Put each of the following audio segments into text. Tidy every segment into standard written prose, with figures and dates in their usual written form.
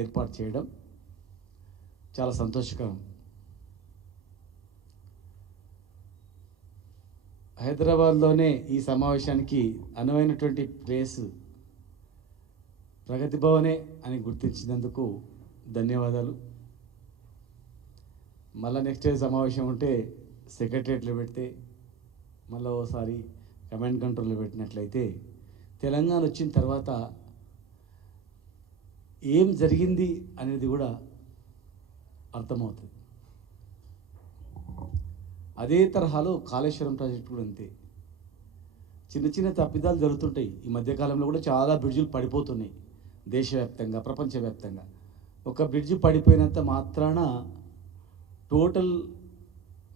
ఏర్పాటు చేయడం చాలా సంతోషకరం. హైదరాబాద్లోనే ఈ సమావేశానికి అనువైనటువంటి ప్లేస్ ప్రగతి భవనే అని గుర్తించినందుకు ధన్యవాదాలు. మళ్ళీ నెక్స్ట్ డే సమావేశం ఉంటే సెక్రటరియట్లో పెడితే మళ్ళీ ఓసారి కమాండ్ కంట్రోల్లో పెట్టినట్లయితే తెలంగాణ వచ్చిన తర్వాత ఏం జరిగింది అనేది కూడా అర్థమవుతుంది. అదే తరహాలో కాళేశ్వరం ప్రాజెక్టు కూడా అంతే. చిన్న చిన్న తప్పిదాలు జరుగుతుంటాయి. ఈ మధ్యకాలంలో కూడా చాలా బ్రిడ్జులు పడిపోతున్నాయి దేశవ్యాప్తంగా, ప్రపంచవ్యాప్తంగా. ఒక బ్రిడ్జి పడిపోయినంత మాత్రాన టోటల్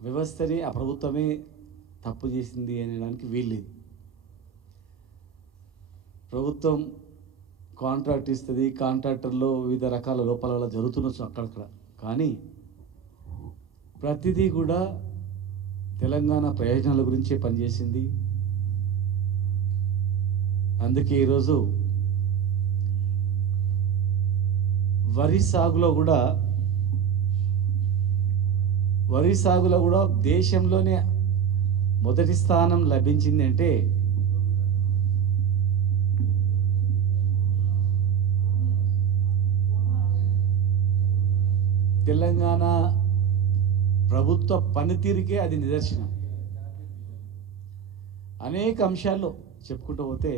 వ్యవస్థని ఆ ప్రభుత్వమే తప్పు చేసింది అనడానికి వీల్లేదు. ప్రభుత్వం కాంట్రాక్ట్ ఇస్తుంది, కాంట్రాక్టర్లో వివిధ రకాల లోపాల జరుగుతుండొచ్చు అక్కడక్కడ. కానీ ప్రతిదీ కూడా తెలంగాణ ప్రయోజనాల గురించే పనిచేసింది. అందుకే ఈరోజు వరి సాగులో కూడా దేశంలోనే మొదటి స్థానం లభించింది. అంటే తెలంగాణ ప్రభుత్వ పనితీరుకే అది నిదర్శనం. అనేక అంశాల్లో చెప్పుకుంటూ పోతే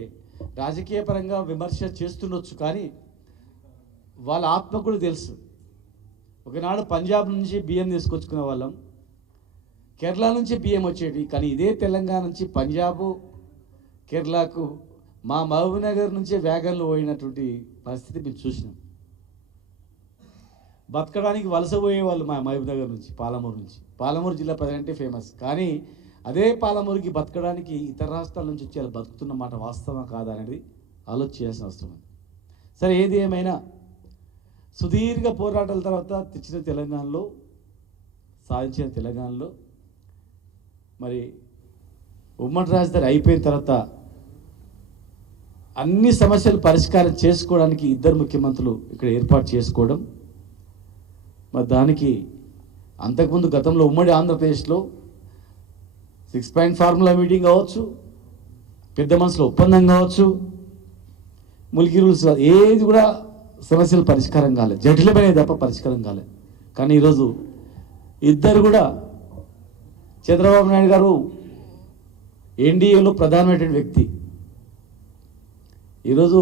రాజకీయ పరంగా విమర్శ చేస్తుండొచ్చు, కానీ వాళ్ళ ఆత్మకు కూడా తెలుసు. ఒకనాడు పంజాబ్ నుంచి బియ్యం తీసుకొచ్చుకునే వాళ్ళం, కేరళ నుంచి బియ్యం వచ్చేవి. కానీ ఇదే తెలంగాణ నుంచి పంజాబ్, కేరళకు మా మహబూబ్నగర్ నుంచే వ్యాగన్లు పోయినటువంటి పరిస్థితి మేము చూసినాం. బతకడానికి వలస పోయేవాళ్ళు మా మహబూబ్నగర్ నుంచి, పాలమూరు నుంచి. పాలమూరు జిల్లా ప్రజలంటే ఫేమస్, కానీ అదే పాలమూరుకి బతకడానికి ఇతర రాష్ట్రాల నుంచి వచ్చి వాళ్ళు బతుకుతున్న మాట వాస్తవం కాదా అనేది ఆలోచించాల్సిన అవసరం ఉంది. సరే, ఏది ఏమైనా సుదీర్ఘ పోరాటాల తర్వాత తెచ్చిన తెలంగాణలో, సాధించిన తెలంగాణలో మరి ఉమ్మడి రాజధాని అయిపోయిన తర్వాత అన్ని సమస్యలు పరిష్కారం చేసుకోవడానికి ఇద్దరు ముఖ్యమంత్రులు ఇక్కడ ఏర్పాటు చేసుకోవడం, మరి దానికి అంతకుముందు గతంలో ఉమ్మడి ఆంధ్రప్రదేశ్లో 6 పాయింట్ ఫార్ములా మీటింగ్ కావచ్చు, పెద్ద మనసులో ఒప్పందం కావచ్చు, ములికి రూల్స్, ఏది కూడా సమస్యలు పరిష్కారం కాలేదు, జటిలమైనది తప్ప పరిష్కారం కాలేదు. కానీ ఈరోజు ఇద్దరు కూడా, చంద్రబాబు నాయుడు గారు ఎన్డీఏలో ప్రధానమైనటువంటి వ్యక్తి. ఈరోజు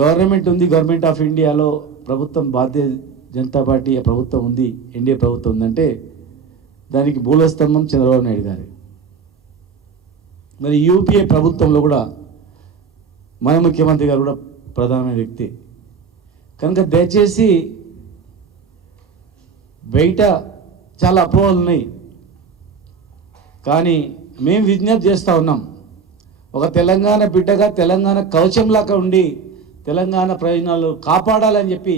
గవర్నమెంట్ ఉంది, గవర్నమెంట్ ఆఫ్ ఇండియాలో ప్రభుత్వం, భారతీయ జనతా పార్టీ ప్రభుత్వం ఉంది, ఎన్డీఏ ప్రభుత్వం ఉందంటే దానికి మూలస్తంభం చంద్రబాబు నాయుడు గారు. మరి యూపీఏ ప్రభుత్వంలో కూడా మన ముఖ్యమంత్రి గారు కూడా ప్రధానమైన వ్యక్తి. కనుక దయచేసి బయట చాలా అపోహలు ఉన్నాయి, కానీ మేము విజ్ఞప్తి చేస్తూ ఉన్నాం. ఒక తెలంగాణ బిడ్డగా తెలంగాణ కవచంలాగా ఉండి తెలంగాణ ప్రయోజనాలు కాపాడాలని చెప్పి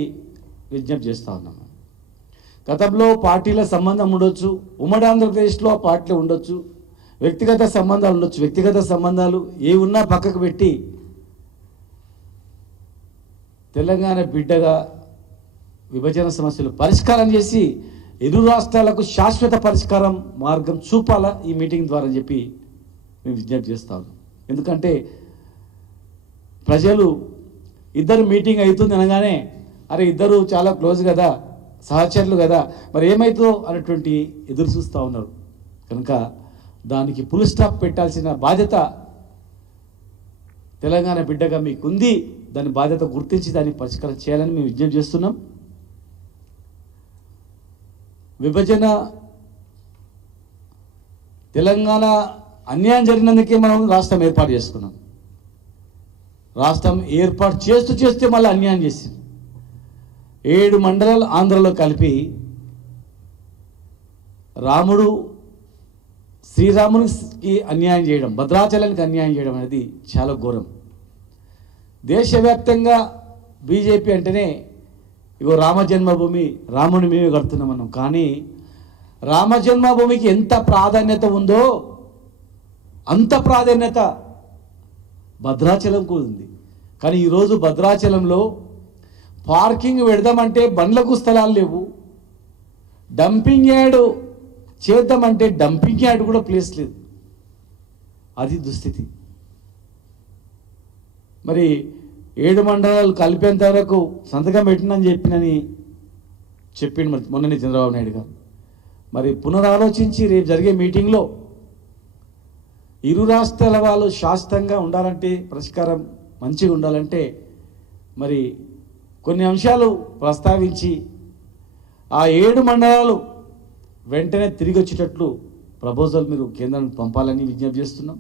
విజ్ఞప్తి చేస్తూ ఉన్నాం. గతంలో పార్టీల సంబంధం ఉండొచ్చు, ఉమ్మడి ఆంధ్రప్రదేశ్లో పార్టీలు ఉండొచ్చు, వ్యక్తిగత సంబంధాలు ఉండొచ్చు. వ్యక్తిగత సంబంధాలు ఏ ఉన్నా పక్కకు పెట్టి తెలంగాణ బిడ్డగా విభజన సమస్యలు పరిష్కారం చేసి ఇరు రాష్ట్రాలకు శాశ్వత పరిష్కారం మార్గం చూపాలా ఈ మీటింగ్ ద్వారా చెప్పి మేము విజ్ఞప్తి చేస్తా ఉన్నాం. ఎందుకంటే ప్రజలు ఇద్దరు మీటింగ్ అవుతుంది అనగానే, అరే ఇద్దరు చాలా క్లోజ్ కదా, సహచరులు కదా, మరి ఏమవుతుందో అన్నటువంటి ఎదురు చూస్తూ ఉన్నారు. కనుక దానికి ఫుల్ స్టాప్ పెట్టాల్సిన బాధ్యత తెలంగాణ బిడ్డగా మీకుంది. దాని బాధ్యత గుర్తించి దాన్ని పరిష్కారం చేయాలని మేము విజ్ఞప్తి చేస్తున్నాం. విభజన తెలంగాణ అన్యాయం జరిగినందుకే మనం రాష్ట్రం ఏర్పాటు చేసుకున్నాం. రాష్ట్రం ఏర్పాటు చేస్తే మళ్ళీ అన్యాయం చేసింది. 7 మండలాలు ఆంధ్రలో కలిపి రాముడు శ్రీరామునికి అన్యాయం చేయడం, భద్రాచలానికి అన్యాయం చేయడం అనేది చాలా ఘోరం. దేశవ్యాప్తంగా బీజేపీ అంటేనే ఇగో రామ జన్మభూమి, రాముని మేమే కడుతున్నాం మనం. కానీ రామ జన్మభూమికి ఎంత ప్రాధాన్యత ఉందో అంత ప్రాధాన్యత భద్రాచలంకు ఉంది. కానీ ఈరోజు భద్రాచలంలో పార్కింగ్ పెడదామంటే బండ్లకు స్థలాలు లేవు, డంపింగ్ యార్డ్ చేద్దామంటే డంపింగ్ యార్డ్ కూడా ప్లేస్ లేదు. అది దుస్థితి. మరి 7 మండలాలు కలిపేంత వరకు సంతకం పెట్టినని చెప్పిండు మరి మొన్ననే చంద్రబాబు నాయుడు గారు. మరి పునరాలోచించి రేపు జరిగే మీటింగ్లో ఇరు రాష్ట్రాల వాళ్ళు శాశ్వతంగా ఉండాలంటే, పరిష్కారం మంచిగా ఉండాలంటే మరి కొన్ని అంశాలు ప్రస్తావించి ఆ 7 మండలాలు వెంటనే తిరిగి వచ్చేటట్లు ప్రపోజల్ మీరు కేంద్రానికి పంపాలని విజ్ఞప్తి చేస్తున్నాం.